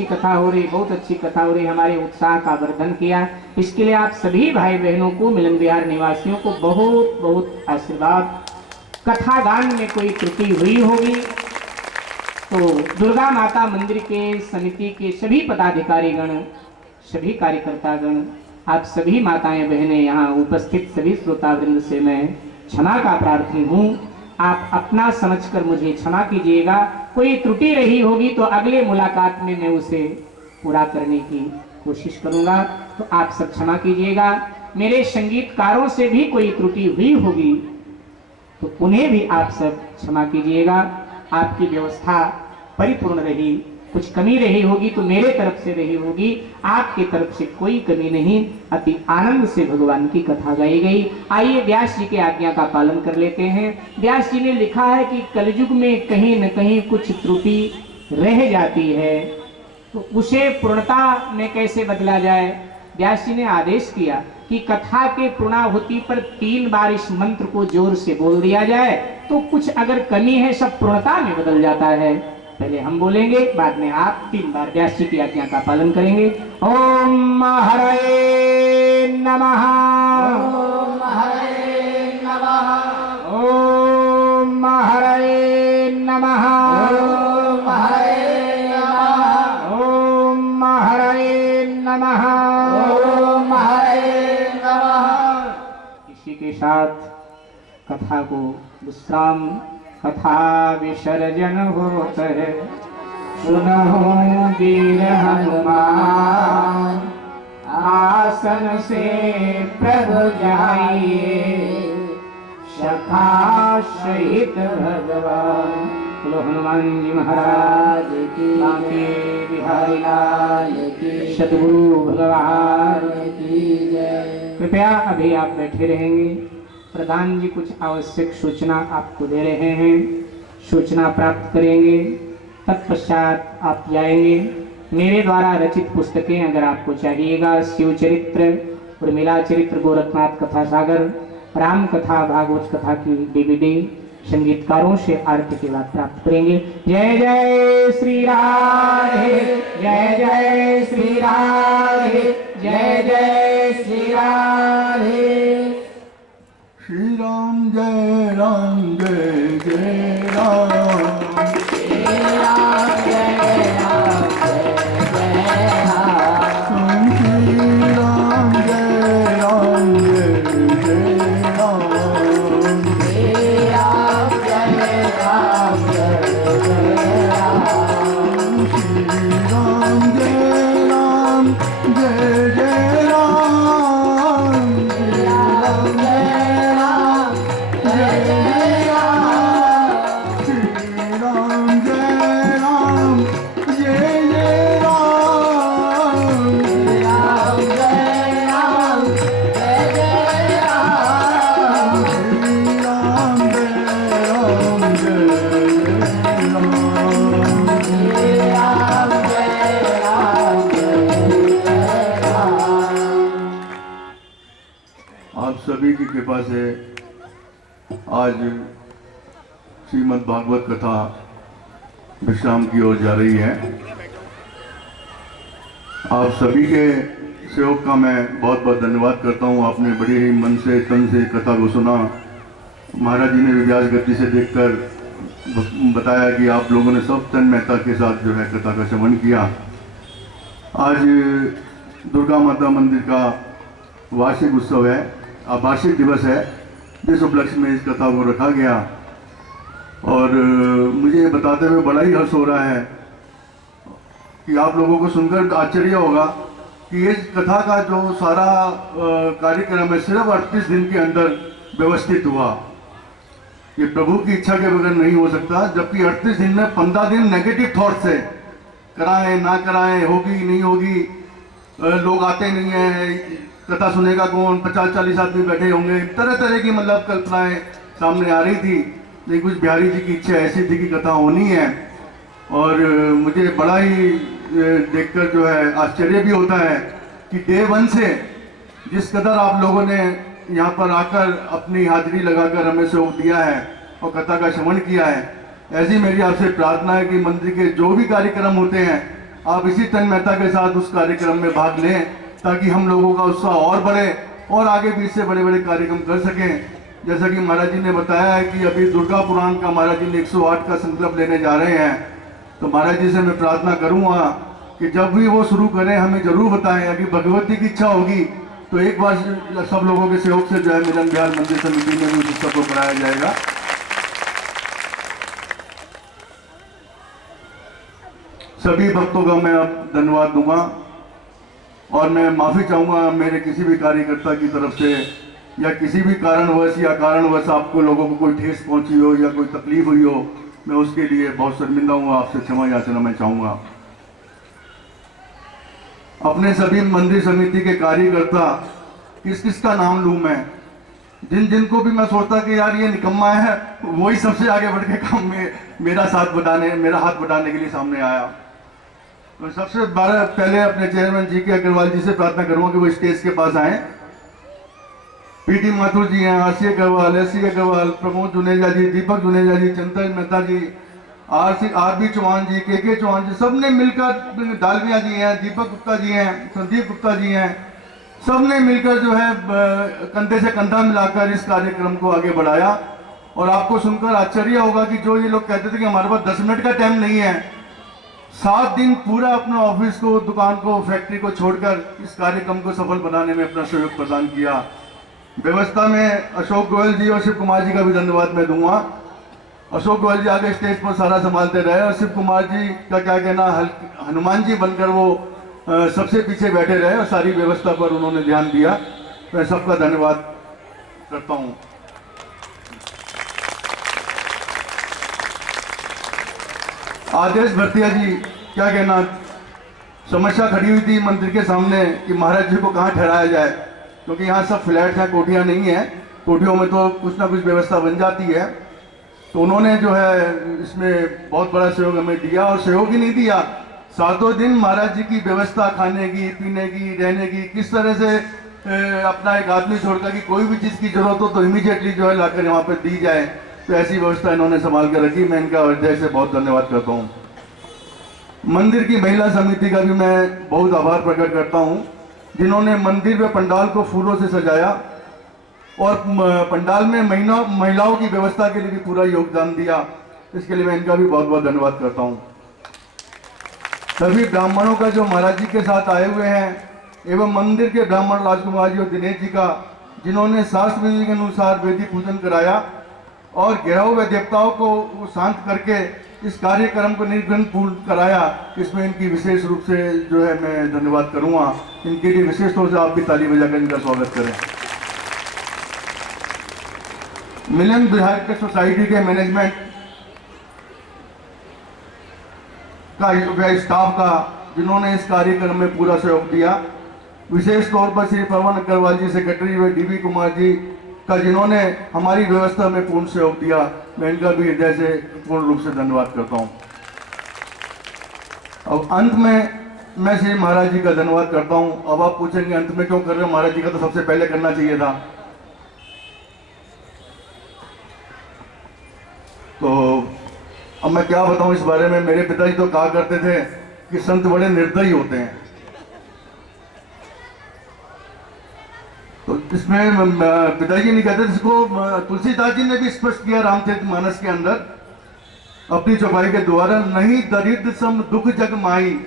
अच्छी कथा हो रही, बहुत अच्छी कथा हो रही, हमारे उत्साह का वर्धन किया। इसके लिए आप सभी भाई बहनों को, मिलन विहार निवासियों को बहुत बहुत आशीर्वाद। कथा गान में कोई त्रुटि हुई होगी तो दुर्गा माता मंदिर के समिति के सभी पदाधिकारीगण, सभी कार्यकर्तागण, आप सभी माताएं बहनें, यहाँ उपस्थित सभी श्रोतावृंद से मैं क्षमा का प्रार्थी हूँ। आप अपना समझकर मुझे क्षमा कीजिएगा। कोई त्रुटि रही होगी तो अगले मुलाकात में मैं उसे पूरा करने की कोशिश करूंगा, तो आप सब क्षमा कीजिएगा। मेरे संगीतकारों से भी कोई त्रुटि हुई होगी तो उन्हें भी आप सब क्षमा कीजिएगा। आपकी व्यवस्था परिपूर्ण रही, कुछ कमी रही होगी तो मेरे तरफ से रही होगी, आपकी तरफ से कोई कमी नहीं। अति आनंद से भगवान की कथा गाई गई। आइए व्यास जी के आज्ञा का पालन कर लेते हैं। व्यास जी ने लिखा है कि कलयुग में कहीं न कहीं कुछ त्रुटि रह जाती है, तो उसे पूर्णता में कैसे बदला जाए। व्यास जी ने आदेश किया कि कथा के पूर्णाहुति पर 3 बार इस मंत्र को जोर से बोल दिया जाए, तो कुछ अगर कमी है सब पूर्णता में बदल जाता है। पहले हम बोलेंगे, बाद में आप 3 बार व्यास जी की आज्ञा का पालन करेंगे। ओम हरे नमः, ओम हरे नमः, ओम हरे नमः, ओम हरे नमः, ओम हरे नमः, ओम हरे नमः। इसी के साथ कथा को विश्राम, कथा विसर्जन होता है। सुनहो वीर हनुमान, आसन से प्रभु जाइए, सखा सहित भगवान। बोलो हनुमान जी महाराज की, बांके बिहारी लाल की, सद्गुरु भगवान की जय। कृपया अभी आप बैठे रहेंगे। प्रधान जी कुछ आवश्यक सूचना आपको दे रहे हैं, सूचना प्राप्त करेंगे, तत्पश्चात आप जाएंगे। मेरे द्वारा रचित पुस्तकें अगर आपको चाहिएगा, शिव चरित्र, उर्मिला चरित्र, गोरखनाथ कथा सागर, राम कथा, भागवत कथा की DVD संगीतकारों से आरती के बाद प्राप्त करेंगे। जय जय श्री राधे, जय जय श्री राधे, जय जय श्री राधे। श्री राम जय राम जय जय राम, श्री राम जय राम जय जय राम, श्री राम जय राम जय जय राम, श्री राम जय राम जय जय राम, श्री राम जय राम जय जय राम, श्री राम जय राम जय जय राम, श्री राम जय राम जय जय राम, श्री राम जय राम जय जय राम, श्री राम जय राम जय राम। श्री राम जय राम जय जय राम। आप सभी की कृपा से आज श्रीमद् भागवत कथा विश्राम की ओर जा रही है। आप सभी के सहयोग का मैं बहुत बहुत धन्यवाद करता हूँ। आपने बड़े ही मन से, तन से कथा को सुना। महाराज जी ने भी व्यास गति से देखकर बताया कि आप लोगों ने सब तन्मयता के साथ जो है कथा का श्रवण किया। आज दुर्गा माता मंदिर का वार्षिक उत्सव है, वार्षिक दिवस है, जिस उपलक्ष्य में इस कथा को रखा गया। और मुझे बताते हुए बड़ा ही हर्ष हो रहा है कि आप लोगों को सुनकर आश्चर्य होगा कि इस कथा का जो सारा कार्यक्रम है सिर्फ 38 दिन के अंदर व्यवस्थित हुआ। ये प्रभु की इच्छा के बगैर नहीं हो सकता। जबकि 38 दिन में 15 दिन नेगेटिव थॉट से, कराएं ना कराएं, होगी नहीं होगी, लोग आते नहीं है, कथा सुनेगा कौन, 50-40 आदमी बैठे होंगे, तरह तरह की मतलब कल्पनाएं सामने आ रही थी। लेकिन कुछ बिहारी जी की इच्छा ऐसी थी कि कथा होनी है। और मुझे बड़ा ही देखकर जो है आश्चर्य भी होता है कि डे 1 से जिस कदर आप लोगों ने यहाँ पर आकर अपनी हाजिरी लगाकर हमें सहयोग दिया है और कथा का श्रवण किया है, ऐसी मेरी आपसे प्रार्थना है कि मंदिर के जो भी कार्यक्रम होते हैं आप इसी तन्मयता के साथ उस कार्यक्रम में भाग लें ताकि हम लोगों का उत्साह और बढ़े और आगे भी इससे बड़े बड़े कार्यक्रम कर सकें। जैसा कि महाराज जी ने बताया है कि अभी दुर्गा पुराण का महाराज जी ने 108 का संकल्प लेने जा रहे हैं, तो महाराज जी से मैं प्रार्थना करूंगा कि जब भी वो शुरू करें हमें जरूर बताएं। अगर भगवती की इच्छा होगी तो एक बार सब लोगों के सहयोग से जो है मिलन विहार मंदिर समिति में भी उस उत्सव को कराया जाएगा। सभी भक्तों का मैं अब धन्यवाद दूंगा और मैं माफी चाहूंगा मेरे किसी भी कार्यकर्ता की तरफ से या किसी भी कारणवश आपको लोगों को कोई ठेस पहुंची हो या कोई तकलीफ हुई हो, मैं उसके लिए बहुत शर्मिंदा हूँ। आपसे क्षमा याचना मैं चाहूंगा। अपने सभी मंदिर समिति के कार्यकर्ता किस किस का नाम लूं मैं, जिनको भी मैं सोचता कि यार ये निकम्मा है, वही सबसे आगे बढ़ के काम में मेरा हाथ बढ़ाने के लिए सामने आया। तो सबसे पहले अपने चेयरमैन जी के अग्रवाल जी से प्रार्थना करूंगा कि वो स्टेज के पास आए। पीटी माथुर जी हैं, आरसी अग्रवाल, एससी अग्रवाल, प्रमोद जुनेजा जी, दीपक जुनेजा जी, चंचल मेहता जी, आरबी चौहान जी, के चौहान जी, सब ने मिलकर, डालमिया जी हैं, दीपक गुप्ता जी हैं, संदीप गुप्ता जी हैं, सब ने मिलकर जो है कंधे से कंधा मिलाकर इस कार्यक्रम को आगे बढ़ाया। और आपको सुनकर आश्चर्य होगा कि जो ये लोग कहते थे कि हमारे पास 10 मिनट का टाइम नहीं है, 7 दिन पूरा अपना ऑफिस को, दुकान को, फैक्ट्री को छोड़कर इस कार्यक्रम को सफल बनाने में अपना सहयोग प्रदान किया। व्यवस्था में अशोक गोयल जी और शिव कुमार जी का भी धन्यवाद मैं दूंगा। अशोक गोयल जी आगे स्टेज पर सारा संभालते रहे और शिव कुमार जी का क्या कहना, हनुमान जी बनकर वो सबसे पीछे बैठे रहे और सारी व्यवस्था पर उन्होंने ध्यान दिया। मैं सबका धन्यवाद करता हूं। आदेश भरतिया जी, क्या कहना, समस्या खड़ी हुई थी मंदिर के सामने कि महाराज जी को कहाँ ठहराया जाए, क्योंकि यहाँ सब फ्लैट हैं, कोठियाँ नहीं है। कोठियों में तो कुछ ना कुछ व्यवस्था बन जाती है। तो उन्होंने जो है इसमें बहुत बड़ा सहयोग हमें दिया और सहयोग ही नहीं दिया, 7 दिन महाराज जी की व्यवस्था, खाने की, पीने की, रहने की, किस तरह से अपना एक आदमी छोड़कर कि कोई भी चीज़ की जरूरत हो तो इमीडिएटली जो है लाकर यहाँ पर दी जाए, तो ऐसी व्यवस्था इन्होंने संभाल कर रखी। मैं इनका हृदय से बहुत धन्यवाद करता हूँ। मंदिर की महिला समिति का भी मैं बहुत आभार प्रकट करता हूँ, जिन्होंने मंदिर में पंडाल को फूलों से सजाया और पंडाल में महिलाओं की व्यवस्था के लिए भी पूरा योगदान दिया। इसके लिए मैं इनका भी बहुत बहुत धन्यवाद करता हूँ। सभी ब्राह्मणों का जो महाराज जी के साथ आए हुए हैं एवं मंदिर के ब्राह्मण राजकुमार जी और दिनेश जी का, जिन्होंने शास्त्र विधि के अनुसार वेदी पूजन कराया और गिरह हुए देवताओं को शांत करके इस कार्यक्रम को निर्विघ्न पूर्ण कराया, इसमें इनकी विशेष रूप से जो है मैं धन्यवाद करूंगा। इनके लिए विशेष तौर से आप भी ताली बजाकर इनका स्वागत करें। मिलन विहार के सोसाइटी के मैनेजमेंट का, स्टाफ का, जिन्होंने इस कार्यक्रम में पूरा सहयोग दिया, विशेष तौर पर श्री पवन अग्रवाल जी, सेक्रेटरी व डीबी कुमार जी का, जिन्होंने हमारी व्यवस्था में पूर्ण सहयोग दिया, मैं इनका भी हृदय से पूर्ण रूप से धन्यवाद करता हूं। अब अंत में मैं श्री महाराज जी का धन्यवाद करता हूं। अब आप पूछेंगे अंत में क्यों कर रहे हो, महाराज जी का तो सबसे पहले करना चाहिए था। तो अब मैं क्या बताऊं इस बारे में। मेरे पिताजी तो कहा करते थे कि संत बड़े निर्दयी होते हैं। तो इसमें पिताजी नहीं कहते, जिसको तुलसीदास जी ने भी स्पष्ट किया रामचरितमानस के अंदर अपनी चौपाई के द्वारा, नहीं दरिद्र सम दुख जग माई,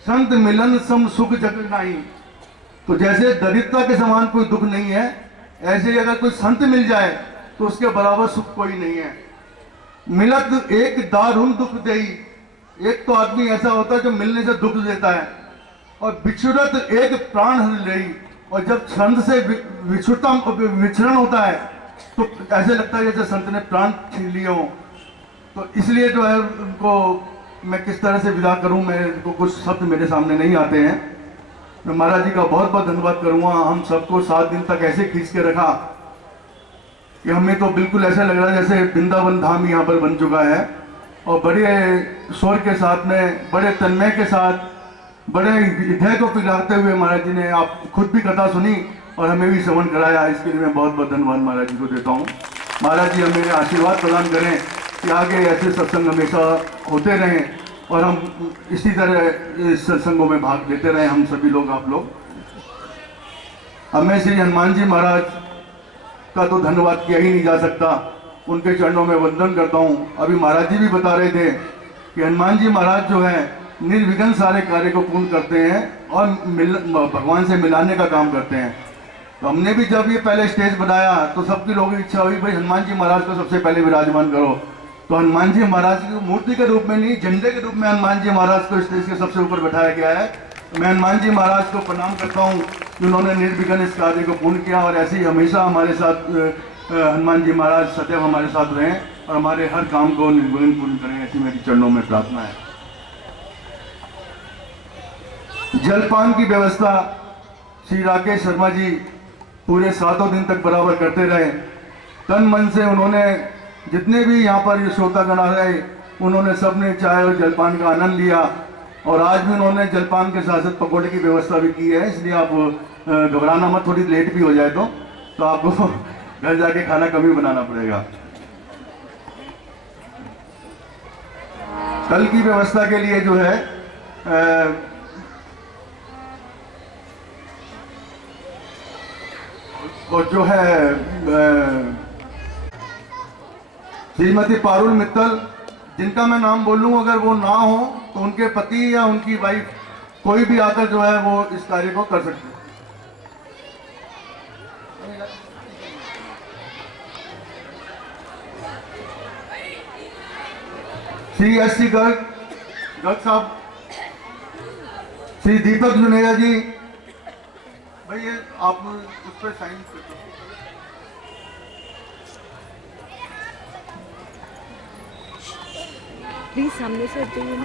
संत मिलन सम सुख जग नाही। तो जैसे दरिद्रता के समान कोई दुख नहीं है, ऐसे ही अगर कोई संत मिल जाए तो उसके बराबर सुख कोई नहीं है। मिलत एक दारुण दुख देई, एक तो आदमी ऐसा होता है जो मिलने से दुख देता है, और बिछुड़त एक प्राण हर लेई। और जब संत से विचरण होता है तो ऐसे लगता है जैसे संत ने प्राण छीन लिए हो। तो इसलिए जो है उनको मैं किस तरह से विदा करूं, मेरे को कुछ शब्द मेरे सामने नहीं आते हैं। मैं महाराज जी का बहुत बहुत धन्यवाद करूंगा। हम सबको 7 दिन तक ऐसे खींच के रखा कि हमें तो बिल्कुल ऐसा लग रहा है जैसे वृंदावन धाम यहाँ पर बन चुका है, और बड़े स्वर के साथ में, बड़े तन्मय के साथ, बड़े हृदय को पिघलाते हुए महाराज जी ने, आप खुद भी कथा सुनी और हमें भी श्रवण कराया। इसके लिए मैं बहुत बहुत धन्यवाद महाराज जी को देता हूँ। महाराज जी हमें आशीर्वाद प्रदान करें कि आगे ऐसे सत्संग हमेशा होते रहें और हम इसी तरह इस सत्संगों में भाग लेते रहे, हम सभी लोग, आप लोग। अब मैं श्री हनुमान जी महाराज का तो धन्यवाद किया ही नहीं जा सकता, उनके चरणों में वंदन करता हूँ। अभी महाराज जी भी बता रहे थे कि हनुमान जी महाराज जो है निर्विघ्न सारे कार्य को पूर्ण करते हैं और भगवान से मिलाने का काम करते हैं। तो हमने भी जब ये पहले स्टेज बनाया तो सबकी लोगों की इच्छा हुई भाई हनुमान जी महाराज को सबसे पहले विराजमान करो। तो हनुमान जी महाराज की मूर्ति के रूप में नहीं, झंडे के रूप में हनुमान जी महाराज को स्टेज के सबसे ऊपर बैठाया गया है। तो मैं हनुमान जी महाराज को प्रणाम करता हूँ कि उन्होंने निर्विघ्न इस कार्य को पूर्ण किया और ऐसे ही हमेशा हमारे साथ हनुमान जी महाराज सदैव हमारे साथ रहें और हमारे हर काम को निर्विघ्न पूर्ण करें, ऐसी मेरी चरणों में प्रार्थना है। जलपान की व्यवस्था श्री राकेश शर्मा जी पूरे 7 दिन तक बराबर करते रहे। तन मन से उन्होंने, जितने भी यहाँ पर श्रोतागण आ रहे, उन्होंने सबने चाय और जलपान का आनंद लिया। और आज भी उन्होंने जलपान के साथ साथ पकौड़े की व्यवस्था भी की है, इसलिए आप घबराना मत, थोड़ी लेट भी हो जाए तो आपको घर जाके खाना कम ही बनाना पड़ेगा। कल की व्यवस्था के लिए जो है और जो है श्रीमती पारुल मित्तल, जिनका मैं नाम बोलूं अगर वो ना हो तो उनके पति या उनकी वाइफ कोई भी आकर जो है वो इस कार्य को कर सकते हैं। श्री एस.सी. गर्ग साहब, श्री दीपक जुनेजा जी, भाई ये आप उस पर साइन कर दो। प्लीज सामने से हटिए।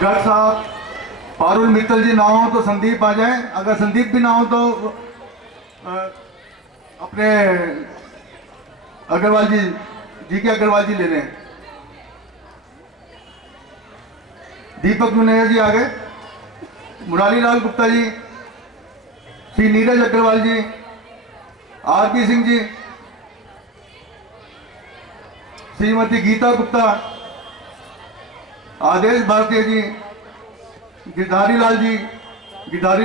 गर्ग साहब, पारुल मित्तल जी ना हो तो संदीप आ जाए, अगर संदीप भी ना हो तो अपने अग्रवाल जी के अग्रवाल जी ले लें। दीपक जुनेजा जी आ गए, मुरारी लाल गुप्ता जी, श्री नीरज अग्रवाल जी, आर.पी. सिंह जी, श्रीमती गीता गुप्ता, आदेश भारतीय जी, गिरधारी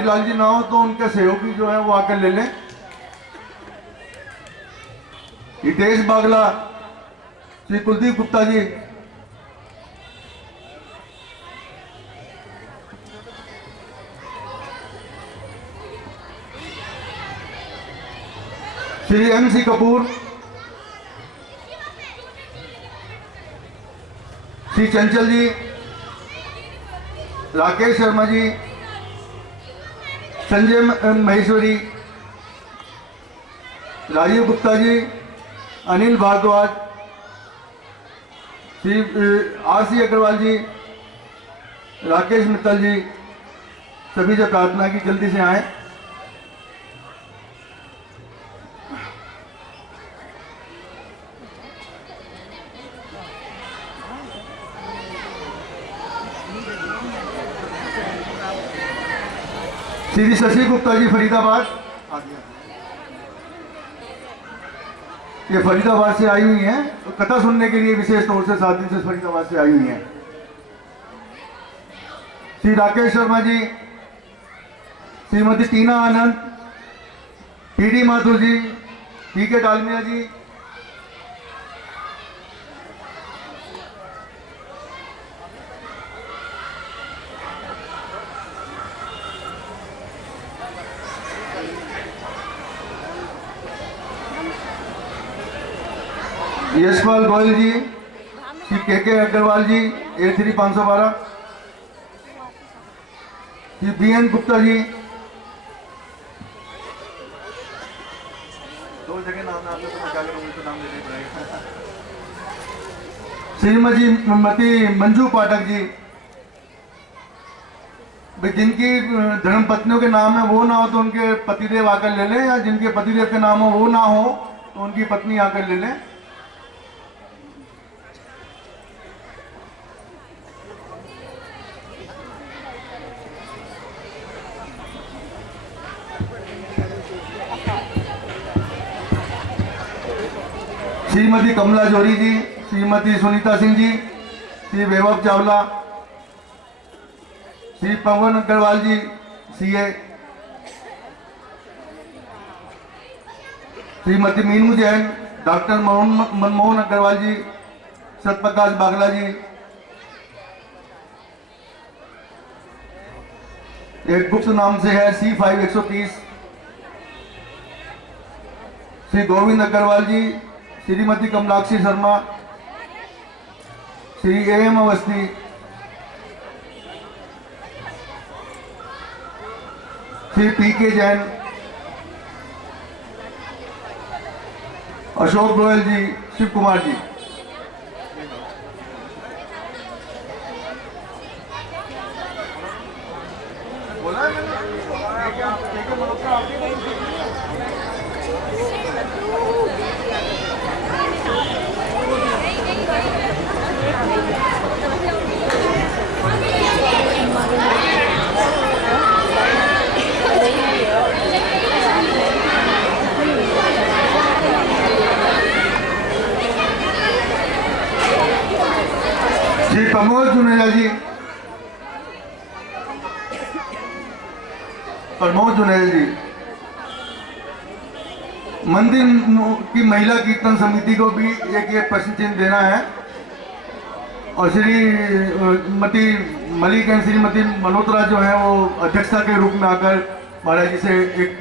लाल जी ना हो तो उनके सहयोगी जो है वो आकर ले लें। हितेश बागला, श्री कुलदीप गुप्ता जी, श्री M.C. कपूर, श्री चंचल जी, राकेश शर्मा जी, संजय महेश्वरी, राजीव गुप्ता जी, अनिल भारद्वाज, श्री R.C. अग्रवाल जी, राकेश मित्तल जी, सभी से प्रार्थना की जल्दी से आए। श्री शशि गुप्ता जी, फरीदाबाद, ये फरीदाबाद से आई हुई हैं, तो कथा सुनने के लिए विशेष तौर से 7 दिन से फरीदाबाद से आई हुई हैं। श्री राकेश शर्मा जी, श्रीमती टीना आनंद, टी.डी. माथुर जी, पी.के. डालमिया जी, यशपाल गोयल जी, श्री के अग्रवाल जी, A3 512, श्री B.N. गुप्ता जी, 2 जगह नाम आपको तो क्या करूँगी तो नाम लेने पड़ेगा। श्रीमती मंजू पाठक जी, जिनकी धर्म पत्नियों के नाम है वो ना हो तो उनके पतिदेव आकर ले लें, या जिनके पतिदेव के नाम हो वो ना हो तो उनकी पत्नी आकर ले लें। श्रीमती कमला जोरी जी, श्रीमती सुनीता सिंह जी, श्री वैभव चावला, श्री पवन अग्रवाल जी सीए, श्रीमती मीनू जैन, डॉक्टर मनमोहन अग्रवाल जी, सतप्रकाश बागला जी, एक गुप्त नाम से है C5130, Shri Govind Agarwal ji, Shrimati Kamalakshi Sharma, Shri AM Awasthi, Shri PK Jain, Ashok Goyal जी, शिव कुमार जी। श्री प्रमोद जुनेजा जी, प्रमोद जुनेजा जी, मंदिर की महिला कीर्तन समिति को भी एक प्रश्न चिन्ह देना है। और श्रीमती मलिक एंड श्रीमती मल्होत्रा जो है वो अध्यक्षता के रूप में आकर महाराज जी से एक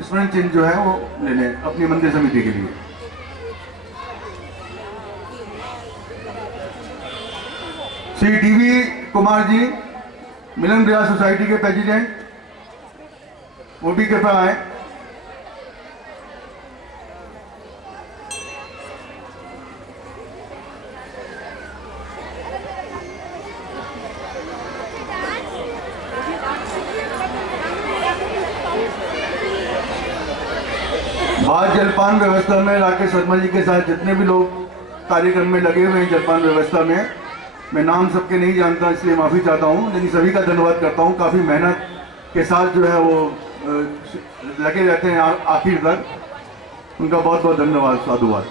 स्मरण चिन्ह जो है वो ले लें अपनी मंदिर समिति के लिए। श्री DV कुमार जी, मिलन विहार सोसाइटी के प्रेसिडेंट, वो भी कृपया आए। बाद जलपान व्यवस्था में राकेश शर्मा जी के साथ जितने भी लोग कार्यक्रम में लगे हुए हैं जलपान व्यवस्था में, मैं नाम सबके नहीं जानता इसलिए माफ़ी चाहता हूँ, लेकिन सभी का धन्यवाद करता हूँ। काफ़ी मेहनत के साथ जो है वो लगे रहते हैं आखिर तक, उनका बहुत बहुत धन्यवाद, साधुवाद।